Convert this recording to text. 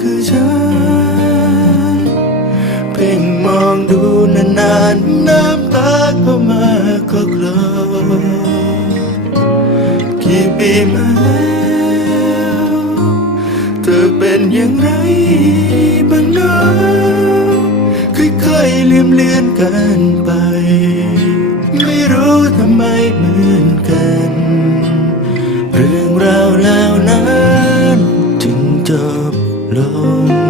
คือฉัน เพ่งมองดูนานๆ น้ำตาก็มาก็คลอกี่ปีมาแล้วเธอเป็นอย่างไรบ้างเนาะค่อยๆลืมเลือนกันไป ไม่รู้ทำไมเหมือนกัน เรื่องราวแล้วนั้นจึงจบ ล